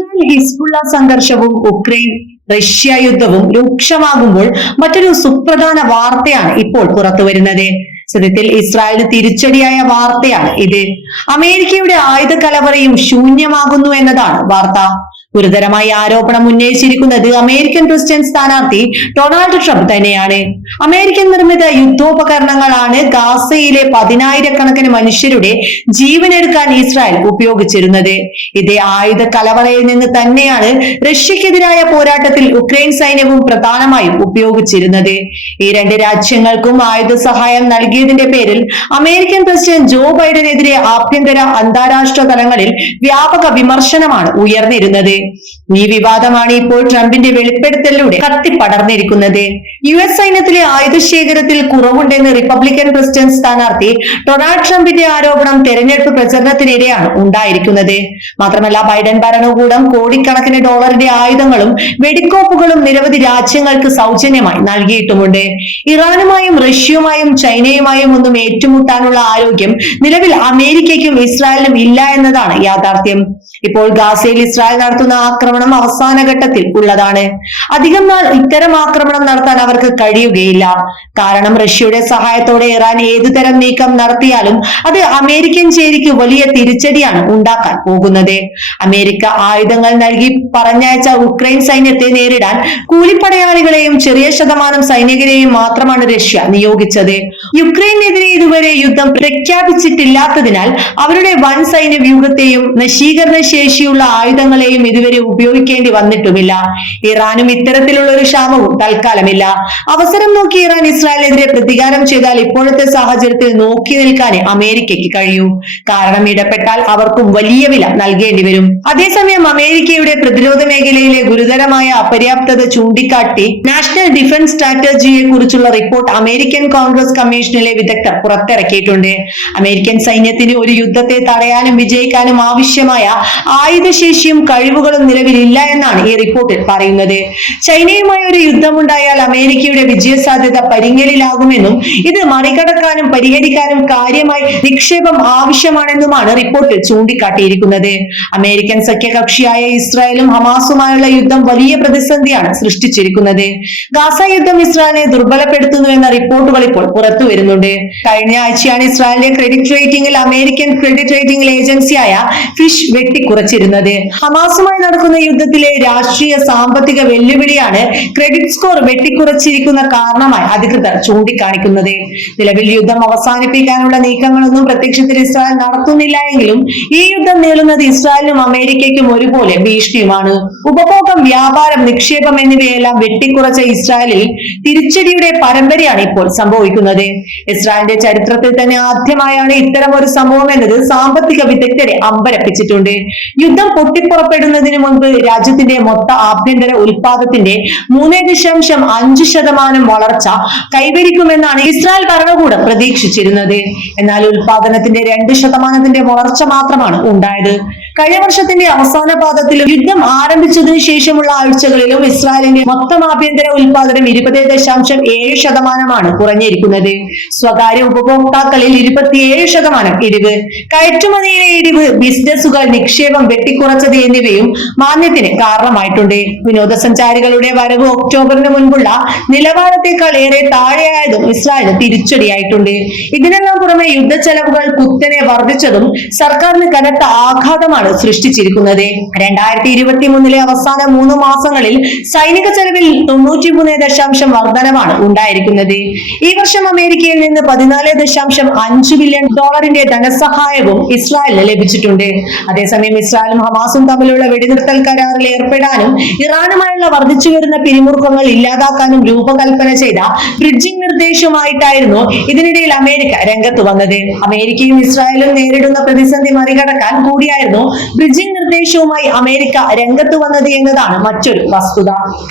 Israel Hezbollah സംഘർഷവും Ukraine Russia യുദ്ധവും രൂക്ഷമാകുമ്പോൾ മറ്റൊരു സുപ്രധാന വാർത്തയാണ് ഇപ്പോൾ പുറത്തു വരുന്നത്. സത്യത്തിൽ ഇസ്രായേലിന് തിരിച്ചടിയായ വാർത്തയാണ് ഇത്. അമേരിക്കയുടെ ആയുധ കലവറയും ശൂന്യമാകുന്നു എന്നതാണ് വാർത്ത. ഗുരുതരമായി ആരോപണം ഉന്നയിച്ചിരിക്കുന്നത് അമേരിക്കൻ പ്രസിഡന്റ് സ്ഥാനാർത്ഥി ഡൊണാൾഡ് ട്രംപ് തന്നെയാണ്. അമേരിക്കൻ നിർമ്മിത യുദ്ധോപകരണങ്ങളാണ് ഗാസയിലെ പതിനായിരക്കണക്കിന് മനുഷ്യരുടെ ജീവനെടുക്കാൻ ഇസ്രായേൽ ഉപയോഗിച്ചിരുന്നത്. ഇതേ ആയുധ കലവറയിൽ നിന്ന് തന്നെയാണ് റഷ്യക്കെതിരായ പോരാട്ടത്തിൽ ഉക്രൈൻ സൈന്യവും പ്രധാനമായും ഉപയോഗിച്ചിരുന്നത്. ഈ രണ്ട് രാജ്യങ്ങൾക്കും ആയുധ സഹായം നൽകിയതിന്റെ പേരിൽ അമേരിക്കൻ പ്രസിഡന്റ് ജോ ബൈഡനെതിരെ ആഭ്യന്തര അന്താരാഷ്ട്ര തലങ്ങളിൽ വ്യാപക വിമർശനമാണ് ഉയർന്നിരുന്നത്. ഈ വിവാദമാണ് ഇപ്പോൾ ട്രംപിന്റെ വെളിപ്പെടുത്തലിലൂടെ കത്തിപ്പടർന്നിരിക്കുന്നത് യു എസ് സൈന്യത്തിലെ ആയുധശേഖരത്തിൽ കുറവുണ്ടെന്ന് റിപ്പബ്ലിക്കൻ പ്രസിഡന്റ് സ്ഥാനാർത്ഥി ഡൊണാൾഡ് ട്രംപിന്റെ ആരോപണം തെരഞ്ഞെടുപ്പ് പ്രചരണത്തിനിടെയാണ് ഉണ്ടായിരിക്കുന്നത്. മാത്രമല്ല ബൈഡൻ ഭരണകൂടം കോടിക്കണക്കിന് ഡോളറിന്റെ ആയുധങ്ങളും വെടിക്കോപ്പുകളും നിരവധി രാജ്യങ്ങൾക്ക് സൗജന്യമായി നൽകിയിട്ടുമുണ്ട്. ഇറാനുമായും റഷ്യയുമായും ചൈനയുമായും ഒന്നും ഏറ്റുമുട്ടാനുള്ള ആരോഗ്യം നിലവിൽ അമേരിക്കയ്ക്കും ഇസ്രായേലിനും ഇല്ല എന്നതാണ് യാഥാർത്ഥ്യം. ഇപ്പോൾ ഗാസയിൽ ഇസ്രായേൽ നടത്തുന്ന ആക്രമണം അവസാന ഘട്ടത്തിൽ ഉള്ളതാണ്. അധികം നാൾ ഇത്തരം ആക്രമണം നടത്താൻ അവർക്ക് കഴിയുകയില്ല. കാരണം റഷ്യയുടെ സഹായത്തോടെ ഇറാൻ ഏതു തരം നീക്കം നടത്തിയാലും അത് അമേരിക്കൻ ചേരിക്ക് വലിയ തിരിച്ചടിയാണ് ഉണ്ടാക്കാൻ പോകുന്നത്. അമേരിക്ക ആയുധങ്ങൾ നൽകി പറഞ്ഞയച്ച ഉക്രൈൻ സൈന്യത്തെ നേരിടാൻ കൂലിപ്പടയാളികളെയും ചെറിയ ശതമാനം സൈനികരെയും മാത്രമാണ് റഷ്യ നിയോഗിച്ചത്. യുക്രൈനെതിരെ ഇതുവരെ യുദ്ധം പ്രഖ്യാപിച്ചിട്ടില്ലാത്തതിനാൽ അവരുടെ വൻ സൈന്യ വ്യൂഹത്തെയും നശീകരണ ശേഷിയുള്ള ആയുധങ്ങളെയും ഇതുവരെ ഉപയോഗിക്കേണ്ടി വന്നിട്ടുമില്ല. ഇറാനും ഇത്തരത്തിലുള്ള ഒരു ക്ഷാമവും തൽക്കാലമില്ല. അവസരം നോക്കി ഇറാൻ ഇസ്രായേലിനെതിരെ പ്രതികാരം ചെയ്താൽ ഇപ്പോഴത്തെ സാഹചര്യത്തിൽ നോക്കി നിൽക്കാനേ അമേരിക്കയ്ക്ക് കഴിയൂ. കാരണം ഇടപെട്ടാൽ അവർക്കും വലിയ വില നൽകേണ്ടി വരും. അതേസമയം അമേരിക്കയുടെ പ്രതിരോധ മേഖലയിലെ ഗുരുതരമായ അപര്യാപ്തത ചൂണ്ടിക്കാട്ടി നാഷണൽ ഡിഫൻസ് സ്ട്രാറ്റജിയെ കുറിച്ചുള്ള റിപ്പോർട്ട് അമേരിക്കൻ കോൺഗ്രസ് കമ്മീഷനിലെ വിദഗ്ധർ പുറത്തിറക്കിയിട്ടുണ്ട്. അമേരിക്കൻ സൈന്യത്തിന് ഒരു യുദ്ധത്തെ തടയാനും വിജയിക്കാനും ആവശ്യമായ ആയുധശേഷിയും കഴിവുകളും നിലവിലില്ല എന്നാണ് ഈ റിപ്പോർട്ടിൽ പറയുന്നത്. ചൈനയുമായി ഒരു യുദ്ധമുണ്ടായാൽ അമേരിക്കയുടെ വിജയസാധ്യത പരിങ്ങലിലാകുമെന്നും ഇത് മറികടക്കാനും പരിഹരിക്കാനും കാര്യമായി നിക്ഷേപം ആവശ്യമാണെന്നുമാണ് റിപ്പോർട്ടിൽ ചൂണ്ടിക്കാട്ടിയിരിക്കുന്നത്. അമേരിക്കൻ സഖ്യകക്ഷിയായ ഇസ്രായേലും ഹമാസുമായുള്ള യുദ്ധം വലിയ പ്രതിസന്ധിയാണ് സൃഷ്ടിച്ചിരിക്കുന്നത്. ഗാസ യുദ്ധം ഇസ്രായേലിനെ ദുർബലപ്പെടുത്തുന്നു എന്ന റിപ്പോർട്ടുകൾ ഇപ്പോൾ പുറത്തു വരുന്നുണ്ട്. കഴിഞ്ഞ ആഴ്ചയാണ് ഇസ്രായേലിന്റെ ക്രെഡിറ്റ് റേറ്റിംഗിൽ അമേരിക്കൻ ക്രെഡിറ്റ് റേറ്റിംഗ് ഏജൻസിയായ ഫിഷ് വെട്ടിക്കുറച്ചിരുന്നത്. ഹമാസുമായി നടക്കുന്ന യുദ്ധത്തിലെ രാഷ്ട്രീയ സാമ്പത്തിക വെല്ലുവിളിയാണ് ക്രെഡിറ്റ് സ്കോർ വെട്ടിക്കുറച്ചിരിക്കുന്ന കാരണമായി അധികൃതർ ചൂണ്ടിക്കാണിക്കുന്നത്. നിലവിൽ യുദ്ധം അവസാനിപ്പിക്കാനുള്ള നീക്കങ്ങളൊന്നും പ്രത്യക്ഷത്തിൽ ഇസ്രായേൽ നടത്തുന്നില്ല എങ്കിലും ഈ യുദ്ധം നീളുന്നത് ഇസ്രായേലിനും അമേരിക്കയ്ക്കും ഒരുപോലെ ഭീഷണിയുമാണ്. ഉപഭോഗം വ്യാപാരം നിക്ഷേപം എന്നിവയെല്ലാം വെട്ടിക്കുറച്ച ഇസ്രായേലിൽ തിരിച്ചടിയുടെ പരമ്പരയാണ് ഇപ്പോൾ സംഭവിക്കുന്നത്. ഇസ്രായേലിന്റെ ചരിത്രത്തിൽ തന്നെ ആദ്യമായാണ് ഇത്തരം ഒരു സംഭവം എന്നത് സാമ്പത്തിക വിദഗ്ധരെ അമ്പരപ്പിച്ചിട്ടുണ്ട്. യുദ്ധം പൊട്ടിപ്പുറപ്പെടുന്നതിന് മുൻപ് രാജ്യത്തിന്റെ മൊത്ത ആഭ്യന്തര ഉൽപാദത്തിന്റെ മൂന്ന് ദശാംശം അഞ്ച് ശതമാനം വളർച്ച കൈവരിക്കുമെന്നാണ് ഇസ്രായേൽ ഭരണകൂടം പ്രതീക്ഷിച്ചിരുന്നത്. എന്നാൽ ഉൽപാദനത്തിന്റെ രണ്ട് ശതമാനത്തിന്റെ വളർച്ച മാത്രമാണ് ഉണ്ടായത്. കഴിഞ്ഞ വർഷത്തിന്റെ അവസാന പാദത്തിലും യുദ്ധം ആരംഭിച്ചതിനു ശേഷമുള്ള ആഴ്ചകളിലും ഇസ്രായേലിന്റെ മൊത്തം ആഭ്യന്തര ഉൽപാദനം ഇരുപത് ദശാംശം ഏഴ് ശതമാനമാണ് കുറഞ്ഞിരിക്കുന്നത്. സ്വകാര്യ ഉപഭോക്താക്കളിൽ ഇരുപത്തിയേഴ് ശതമാനം ഇടിവ്. കയറ്റുമതിയിലെ ഇടിവ് ബിസിനസ്സുകൾ നിക്ഷേപം വെട്ടിക്കുറച്ചത് എന്നിവയും മാന്യത്തിന് കാരണമായിട്ടുണ്ട്. വിനോദസഞ്ചാരികളുടെ വരവ് ഒക്ടോബറിന് മുൻപുള്ള നിലവാരത്തെക്കാൾ ഏറെ താഴെയായതും ഇസ്രായേൽ തിരിച്ചടിയായിട്ടുണ്ട്. ഇതിനെല്ലാം പുറമെ യുദ്ധ ചെലവുകൾ കുത്തനെ വർദ്ധിച്ചതും സർക്കാരിന് കനത്ത ആഘാതമാണ് സൃഷ്ടിച്ചിരിക്കുന്നത്. രണ്ടായിരത്തി ഇരുപത്തി മൂന്നിലെ അവസാന മൂന്ന് മാസങ്ങളിൽ സൈനിക ചെലവിൽ തൊണ്ണൂറ്റി മൂന്ന് ദശാംശം വർധനമാണ് ഉണ്ടായിരിക്കുന്നത്. ഈ വർഷം അമേരിക്കയിൽ നിന്ന് പതിനാല് ദശാംശം അഞ്ച് ബില്യൺ ഡോളറിന്റെ ധനസഹായവും ഇസ്രായേലിന് ലഭിച്ചിട്ടുണ്ട്. അതേസമയം ഇസ്രായേലും ഹമാസും തമ്മിലുള്ള വെടിനിർത്തൽ കരാറിൽ ഏർപ്പെടാനും ഇറാനുമായുള്ള വർദ്ധിച്ചു വരുന്ന പിരിമുറുക്കങ്ങൾ ഇല്ലാതാക്കാനും രൂപകൽപ്പന ചെയ്ത ബ്രിഡ്ജിംഗ് നിർദ്ദേശവുമായിട്ടായിരുന്നു ഇതിനിടയിൽ അമേരിക്ക രംഗത്ത് വന്നത്. അമേരിക്കയും ഇസ്രായേലും നേരിടുന്ന പ്രതിസന്ധി മറികടക്കാൻ കൂടിയായിരുന്നു ബ്രിഡ്ജിംഗ് നിർദ്ദേശവുമായി അമേരിക്ക രംഗത്ത് വന്നത് എന്നതാണ് മറ്റൊരു വസ്തുത.